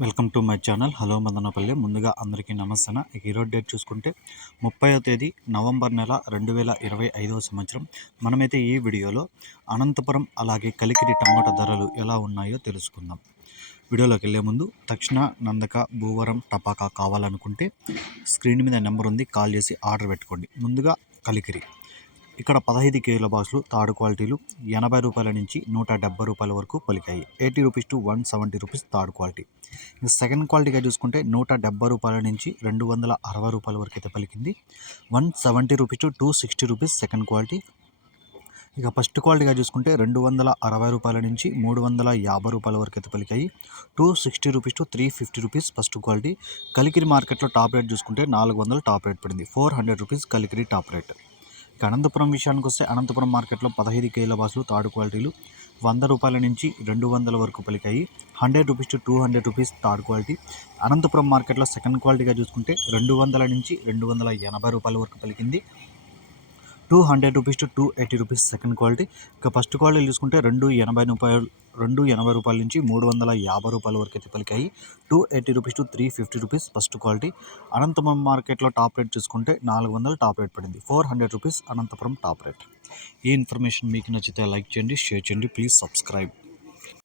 Welcome to my channel. Hello Madanapalle. ముందుగా అందరికీ నమస్తే ఇక ఈరోజు డేట్ చూసుకుంటే ముప్పైవ తేదీ నవంబర్ నెల రెండు వేల ఇరవై ఐదవ సంవత్సరం. మనమైతే ఈ వీడియోలో అనంతపురం అలాగే కలికిరి టమాటా ధరలు ఎలా ఉన్నాయో తెలుసుకుందాం. వీడియోలోకి వెళ్ళే ముందు తక్షణ నందక భూవరం టపాకా కావాలనుకుంటే స్క్రీన్ మీద నెంబర్ ఉంది కాల్ చేసి ఆర్డర్ పెట్టుకోండి. ముందుగా కలికిరి. ఇక్కడ పదహైదు కేజీల బాక్సులు థర్డ్ క్వాలిటీలు ఎనభై రూపాయల నుంచి నూట డెబ్బై రూపాయల వరకు పలికాయి. Eighty rupees to one seventy rupees third quality. ఇక సెకండ్ క్వాలిటీగా చూసుకుంటే నూట డెబ్బై రూపాయల నుంచి రెండు వందల అరవై రూపాయల వరకు అయితే పలికింది. One seventy rupees to two sixty rupees second quality. ఇక ఫస్ట్ క్వాలిటీగా చూసుకుంటే రెండు వందల అరవై రూపాయల నుంచి మూడు వందల యాభై రూపాయల వరకు అయితే పలికాయి. Two sixty rupees to three fifty rupees first quality. Kalikiri మార్కెట్లో టాప్ రేట్ చూసుకుంటే నాలుగు వందల టాప్ రేట్ పడింది. Four hundred rupees Kalikiri top rate. ఇక అనంతపురం విషయానికి వస్తే అనంతపురం మార్కెట్లో పదహైదు కేజీల బాసులు థర్డ్ క్వాలిటీలు వంద రూపాయల నుంచి రెండు వందల వరకు పలికాయి. Hundred rupees to two hundred rupees third quality. Anantapur మార్కెట్లో సెకండ్ క్వాలిటీగా చూసుకుంటే రెండు వందల నుంచి రెండు వందల ఎనభై రూపాయల వరకు పలికింది. Two hundred rupees to two eighty rupees second quality. ఇక ఫస్ట్ క్వాలిటీ చూసుకుంటే రెండు ఎనభై రూపాయలు రెండు ఎనభై రూపాయల నుంచి మూడు వందల యాభై రూపాయల వరకు అయితే పలికాయి. Two eighty rupees to three fifty rupees first quality. Anantapur మార్కెట్లో టాప్ రేట్ చూసుకుంటే నాలుగు వందలు టాప్ రేట్ పడింది. Four hundred rupees Anantapur top rate. ఈ ఇన్ఫర్మేషన్ మీకు నచ్చితే లైక్ చేయండి షేర్ చేయండి. Please subscribe.